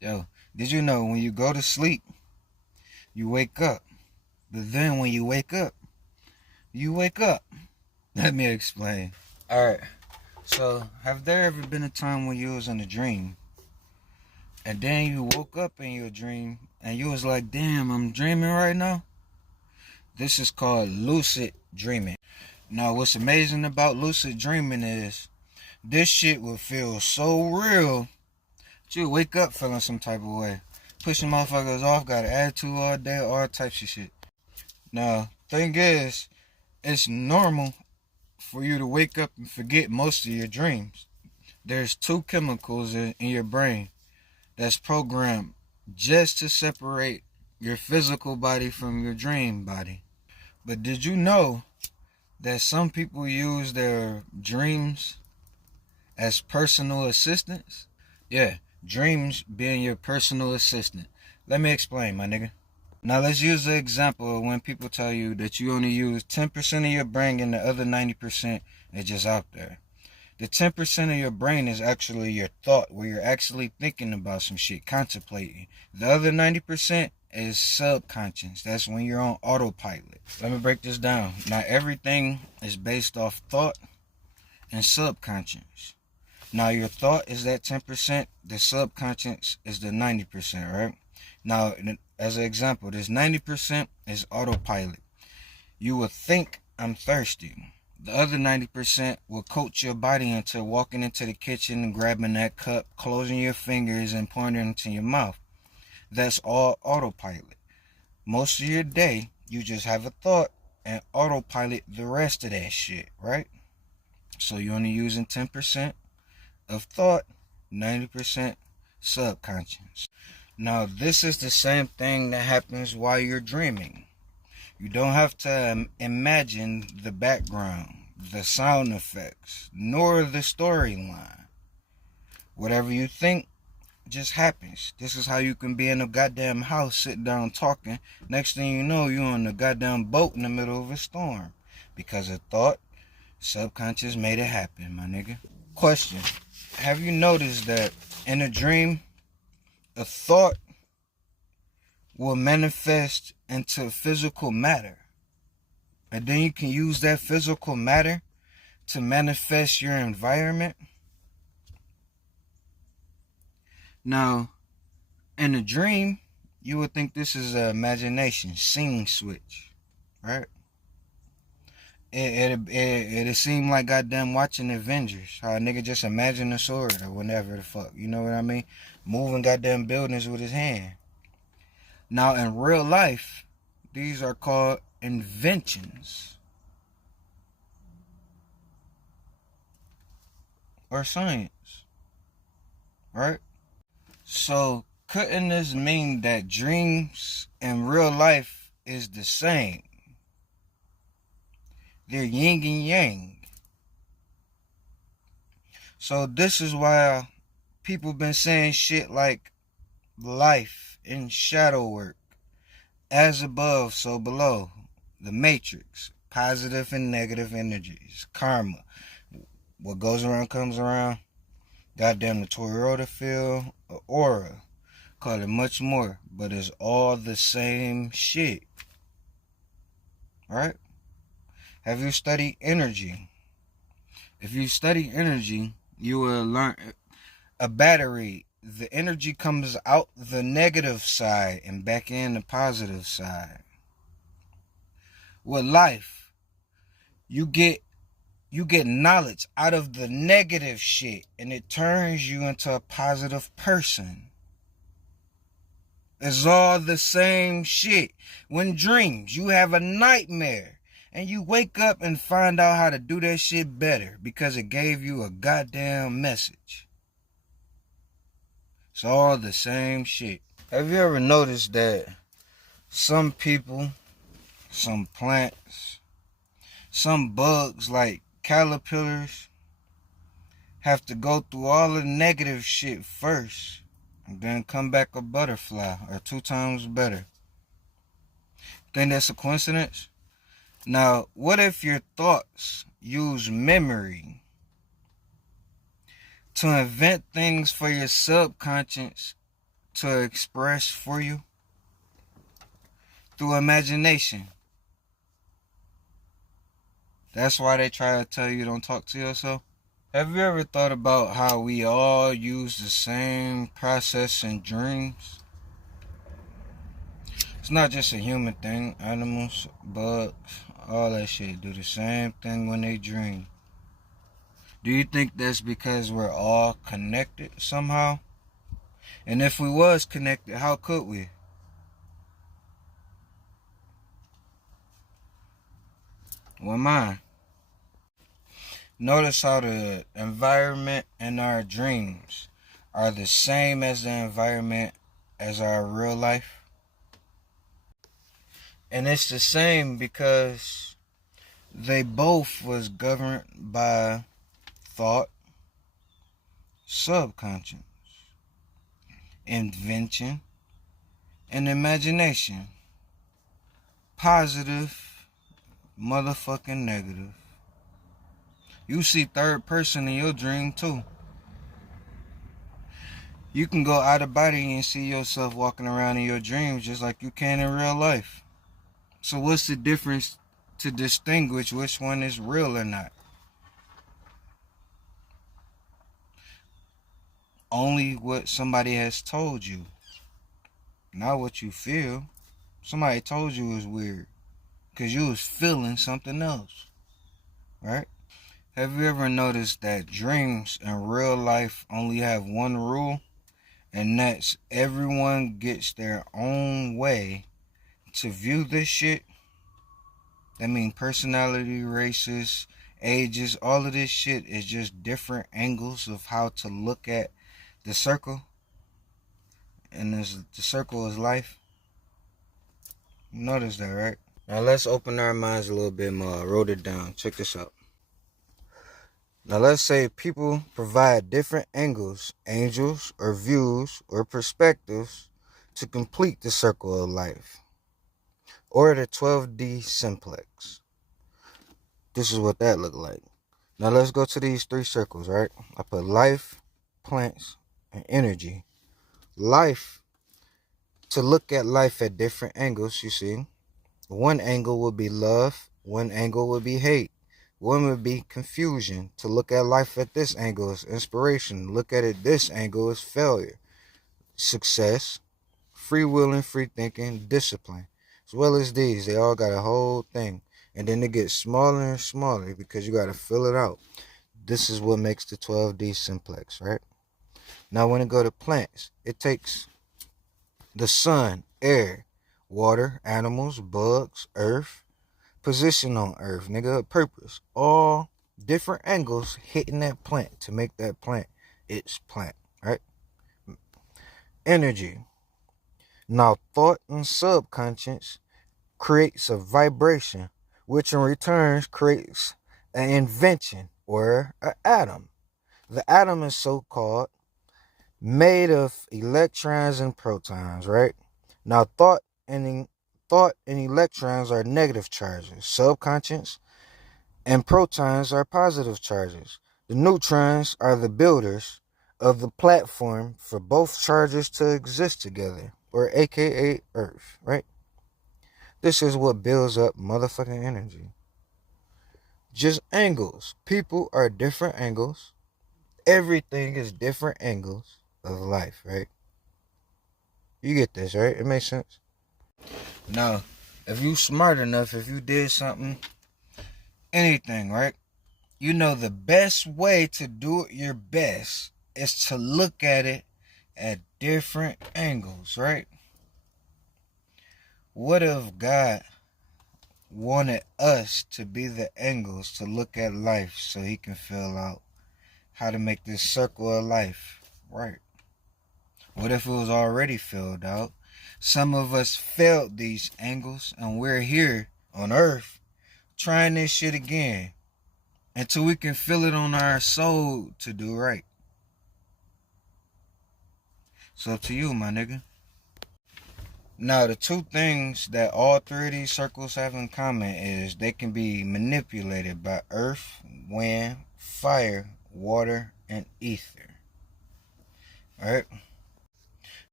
Yo, did you know when you go to sleep, you wake up? But then when you wake up, you wake up. Let me explain. Alright, so have there ever been a time when you was in a dream and then you woke up in your dream and you was like, damn, I'm dreaming right now? This is called lucid dreaming. Now, what's amazing about lucid dreaming is this shit will feel so real that you wake up feeling some type of way. Pushing motherfuckers off, got an attitude all day, all types of shit. Now, thing is, it's normal for you to wake up and forget most of your dreams. There's two chemicals in your brain that's programmed just to separate your physical body from your dream body. But did you know that some people use their dreams as personal assistants? Yeah, dreams being your personal assistant. Let me explain, my nigga. Now let's use the example of when people tell you that you only use 10% of your brain and the other 90% is just out there. The 10% of your brain is actually your thought, where you're actually thinking about some shit, contemplating. The other 90% is subconscious. That's when you're on autopilot. Let me break this down. Now everything is based off thought and subconscious. Now your thought is that 10%, the subconscious is the 90%, right? Now, as an example, this 90% is autopilot. You will think, I'm thirsty. The other 90% will coach your body into walking into the kitchen and grabbing that cup, closing your fingers and pouring it into your mouth. That's all autopilot. Most of your day, you just have a thought and autopilot the rest of that shit, right? So you're only using 10% of thought, 90% subconscious. Now, this is the same thing that happens while you're dreaming. You don't have to imagine the background, the sound effects, nor the storyline. Whatever you think just happens. This is how you can be in a goddamn house, sitting down talking. Next thing you know, you're on a goddamn boat in the middle of a storm. Because of thought, subconscious made it happen, my nigga. Question. Have you noticed that in a dream, a thought will manifest into physical matter? And then you can use that physical matter to manifest your environment? Now, in a dream, you would think this is an imagination, scene switch, right? It'll seem like goddamn watching Avengers. How a nigga just imagine a sword or whatever the fuck. You know what I mean? Moving goddamn buildings with his hand. Now, in real life, these are called inventions. Or science. Right? So, couldn't this mean that dreams and real life is the same? They're yin and yang. So this is why people been saying shit like life in shadow work, as above, so below, the matrix, positive and negative energies, karma, what goes around comes around, goddamn the Toyota field, aura, call it much more, but it's all the same shit, right? Have you studied energy? If you study energy, you will learn a battery. The energy comes out the negative side and back in the positive side. With life, you get knowledge out of the negative shit and it turns you into a positive person. It's all the same shit. When dreams, you have a nightmare. And you wake up and find out how to do that shit better because it gave you a goddamn message. It's all the same shit. Have you ever noticed that some people, some plants, some bugs like caterpillars have to go through all the negative shit first and then come back a butterfly or 2 times better? Think that's a coincidence? Now, what if your thoughts use memory to invent things for your subconscious to express for you through imagination. That's why they try to tell you don't talk to yourself. Have you ever thought about how we all use the same process in dreams? It's not just a human thing. Animals, bugs, all that shit do the same thing when they dream. Do you think that's because we're all connected somehow? And if we was connected, how could we? Well, mine. Notice how the environment in our dreams are the same as the environment as our real life. And it's the same because they both was governed by thought, subconscious, invention, and imagination. Positive, motherfucking negative. You see third person in your dream too. You can go out of body and see yourself walking around in your dreams just like you can in real life. So what's the difference to distinguish which one is real or not? Only what somebody has told you, not what you feel. Somebody told you it was weird because you was feeling something else, right? Have you ever noticed that dreams in real life only have one rule? And that's everyone gets their own way to view this shit. That means personality, races, ages, all of this shit is just different angles of how to look at the circle. And the circle is life. You notice that, right? Now let's open our minds a little bit more. I wrote it down. Check this out. Now let's say people provide different angles, angles, or views, or perspectives to complete the circle of life, or the 12D simplex. This is what that looked like. Now let's go to these three circles, right? I put life, plants, and energy. Life, to look at life at different angles, you see. One angle would be love, one angle would be hate. One would be confusion. To look at life at this angle is inspiration. Look at it this angle is failure. Success, free will and free thinking, discipline. As well as these, they all got a whole thing. And then it gets smaller and smaller because you got to fill it out. This is what makes the 12D simplex, right? Now when it go to plants, it takes the sun, air, water, animals, bugs, earth, position on earth, nigga, purpose. All different angles hitting that plant to make that plant its plant, right? Energy. Now thought and subconscious creates a vibration, which in return creates an invention or an atom. The atom is so-called made of electrons and protons, right? Now thought and electrons are negative charges. Subconscious and protons are positive charges. The neutrons are the builders of the platform for both charges to exist together, or aka Earth, right? This is what builds up motherfucking energy. Just angles. People are different angles. Everything is different angles of life, right? You get this, right? It makes sense. Now, if you smart enough, if you did something, anything, right? You know the best way to do it your best is to look at it at different angles, right? What if God wanted us to be the angles to look at life so he can fill out how to make this circle of life right? What if it was already filled out? Some of us failed these angles and we're here on earth trying this shit again until we can feel it on our soul to do right. It's up to you, my nigga. Now, the two things that all three of these circles have in common is they can be manipulated by earth, wind, fire, water, and ether. Alright?